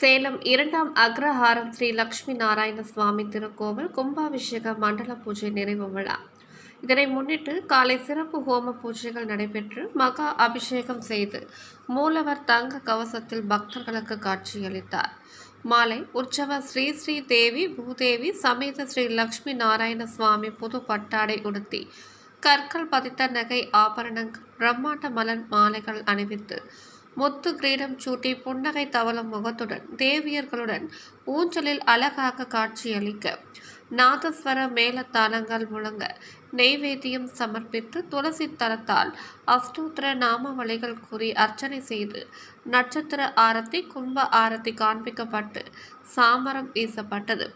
சேலம் 2ஆம் அக்ரஹாரம் ஸ்ரீ லட்சுமி நாராயண சுவாமி திருக்கோவில் கும்பாபிஷேக மண்டல பூஜை நிறைவு விழா. இதனை முன்னிட்டு காலை சிறப்பு ஹோம பூஜைகள் நடைபெற்று மகா அபிஷேகம் செய்து மூலவர் தங்க கவசத்தில் பக்தர்களுக்கு காட்சியளித்தார். மாலை உற்சவ ஸ்ரீ ஸ்ரீ தேவி பூதேவி சமேத ஸ்ரீ லட்சுமி நாராயண சுவாமி புது பட்டாடை உடுத்தி கற்கள் பதித்த நகை ஆபரணங்கள் பிரம்மாண்ட மலர் மாலைகள் அணிவித்து முத்து கிரீடம் சூட்டி புன்னகை தவளும் முகத்துடன் தேவியர்களுடன் ஊஞ்சலில் அழகாக காட்சியளிக்க நாதஸ்வர மேளதாளங்கள் முழங்க நெய்வேத்தியம் சமர்ப்பித்து துளசி தலத்தால் அஷ்டோத்திர நாமவழிகள் கூறி அர்ச்சனை செய்து நட்சத்திர ஆரத்தி கும்ப ஆரத்தி காண்பிக்கப்பட்டு சாமரம் வீசப்பட்டது.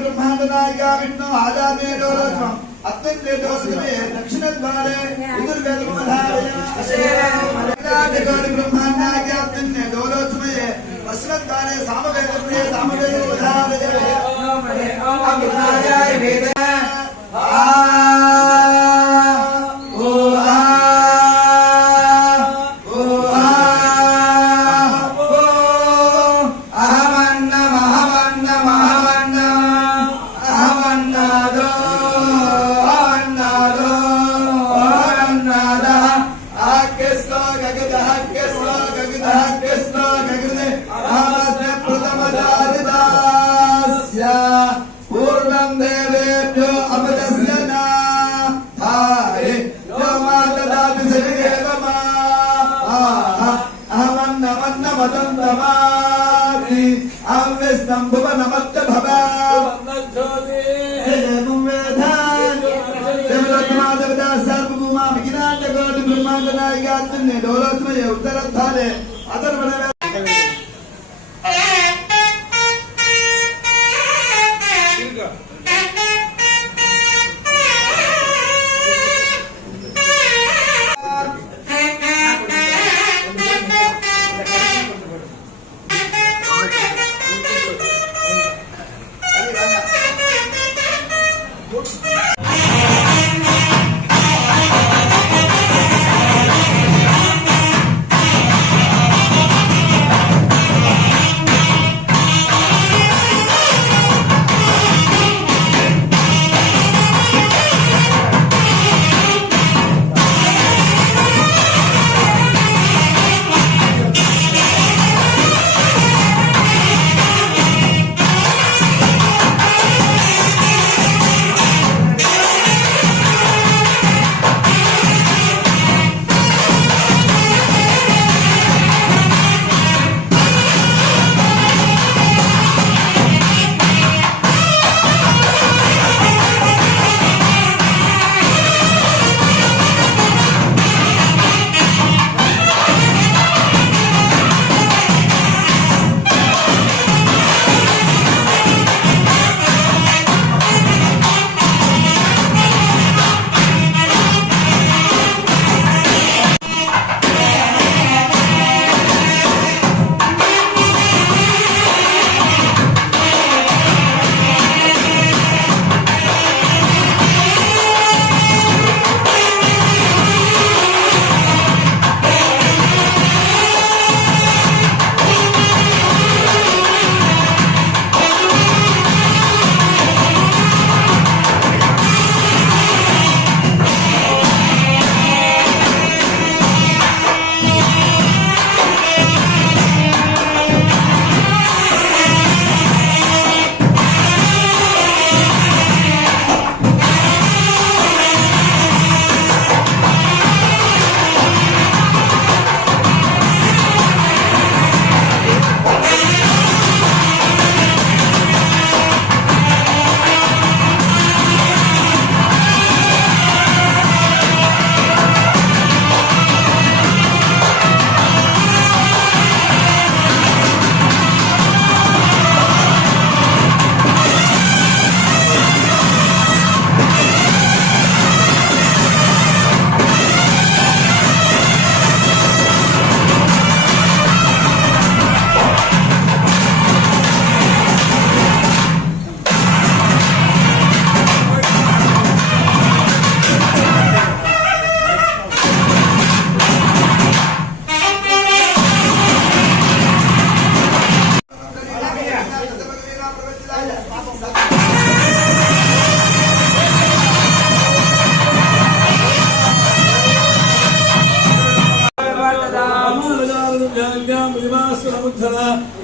ब्रह्मांड नायिका विष्णु आजादे डोलस्वम अत्यंते दोषमे दक्षिण द्वारे उदुर्वेदमधारय अशेरे ब्रह्मांड नायिका अत्यंते डोलस्वमे पश्चिम द्वारे सामवेदप्रिय सामवेदमधारय अमृताय वेद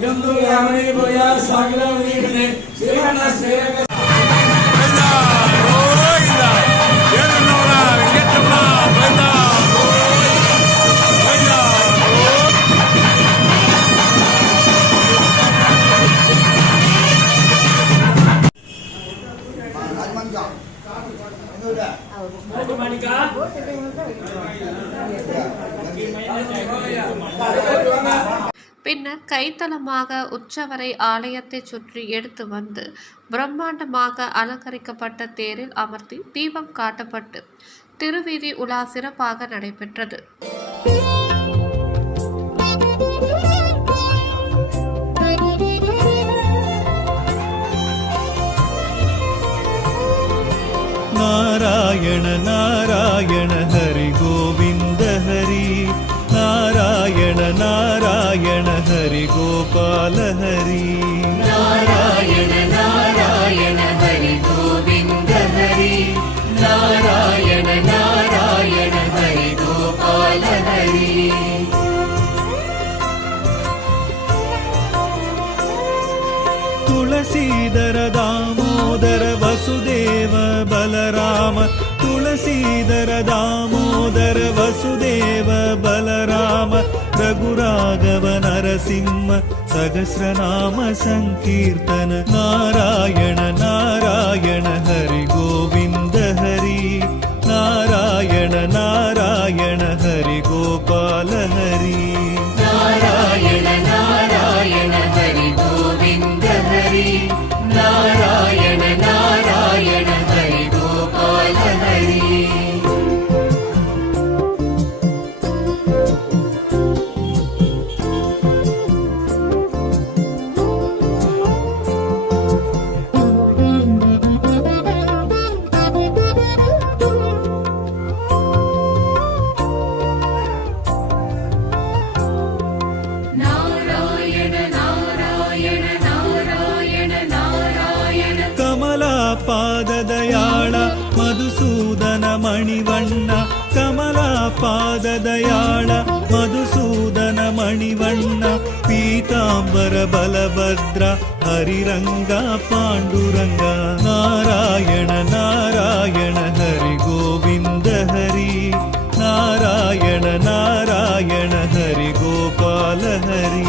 ಎಂದು ಯಾವನೇ ಭಯ ಸಾಗರ ನೀಡನೆ ಶ್ರೀಮಣ್ಣ ಶ್ರೇಯಕ பின்னர் கைத்தலமாக உற்சவரை ஆலயத்தை சுற்றி எடுத்து வந்து பிரம்மாண்டமாக அலங்கரிக்கப்பட்ட தேரில் அமர்த்தி தீபம் காட்டப்பட்டு திருவீதி உலா சிறப்பாக நடைபெற்றது. நாராயண நாராயண ஹரி கோவிந்த ஹரி நாராயண நாராயண ஹரி கோபால ஹரி நாராயண நாராயண ஹரி கோவிந்த ஹரி நாராயண நாராயண ஹரி கோபால ஹரி துளசீதர தாமோதர வசுதேவ பலராம துளசீதர தாமோதர வசுதேவ பலராம ரகுராகவ நரசிம்ம சகஸ்ரநாம சங்கீர்த்தன நாராயண நாராயண ஹரி கோவிந்த ஹரி நாராயண நாராயண ஹரி கோபால ஹரி நாராயண நாராயண ஹரி கோவிந்த ஹரி நாராயண நாராயண ஹரி கோபால ஹரி ಪಾದದಯಾಳ ಮಧುಸೂದನ ಮಣಿವಣ್ಣ ಕಮಲಾ ಪಾದದಯಾಳ ಮಧುಸೂದನ ಮಣಿವಣ್ಣ ಪೀತಾಂಬರ ಬಲಭದ್ರ ಹರಿರಂಗ ಪಾಂಡುರಂಗ ನಾರಾಯಣ ನಾರಾಯಣ ಹರಿ ಗೋವಿಂದ ಹರಿ ನಾರಾಯಣ ನಾರಾಯಣ ಹರಿ ಗೋಪಾಲ ಹರಿ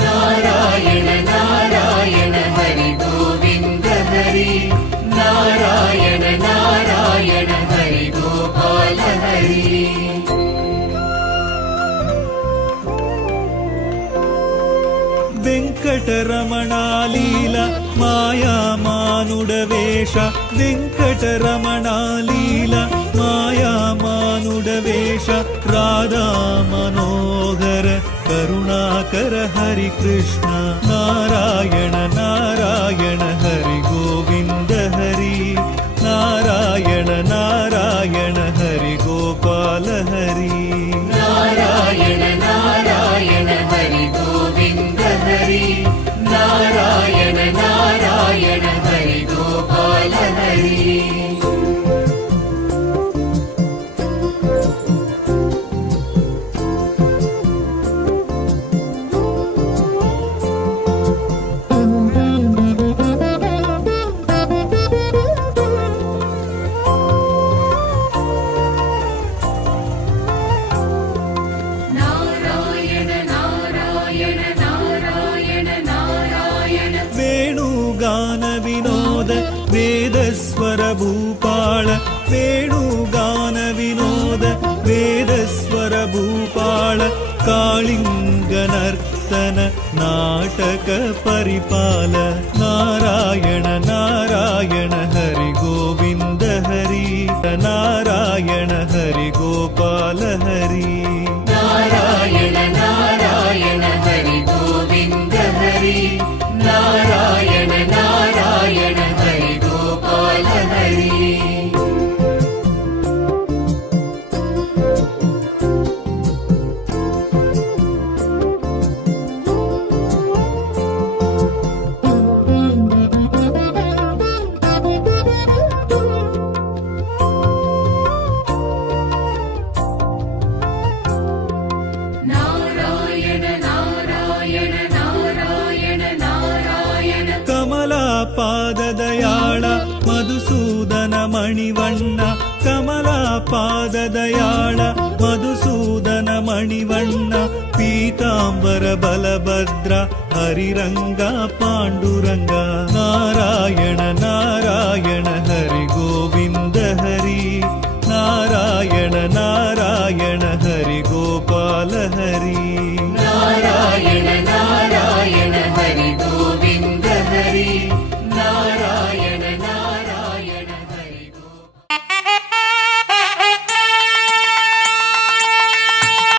நாராயண நாராயண ஹரி கோவிந்த ஹரி நாராயண நாராயண ஹரி கோபால ஹரி వెంకటరమణాలీల మాయా మానుడ వేష వెంకటరమణాలీల మాయా మానుడ వేష రాధా మనోహర కరుణాకర హరి కృష్ణ నారాయణ నారాయణ హరి గోవింద హరి నారాయణ నారాయణ హరి గోపాల హరి நாராயண நாராயண ஹரி கோவிந்த ஹரி நாராயண நாராயண ஹரி கோபால ஹரி ವೇಣುಗಾನ ವಿನೋದ ವೇದಸ್ವರ ಭೂಪಾಳ ವೇಣುಗಾನ ವಿನೋದ ವೇದಸ್ವರ ಭೂಪಾಳ ಕಾಳಿಂಗ ನರ್ತನ ನಾಟಕ ಪರಿಪಾಲ ನಾರಾಯಣ ನಾರಾಯಣ ಹರಿ ಗೋವಿಂದ ಹರಿ ನಾರಾಯಣ ಹರಿ ಗೋಪಾಲ ಹರಿ நாராயண நாராயண ஹரி கோவிந்த ஹரி நாராயண நாராயண ஹரி கோபால ஹரி ಪಾದದಯಾಳ ಮಧುಸೂದನ ಮಣಿವಣ್ಣ ಕಮಲಾ ಪಾದದಯಾಳ ಮಧುಸೂದನ ಮಣಿವಣ್ಣ ಪೀತಾಂಬರ ಬಲಭದ್ರ ಹರಿರಂಗ ಪಾಂಡುರಂಗ ನಾರಾಯಣ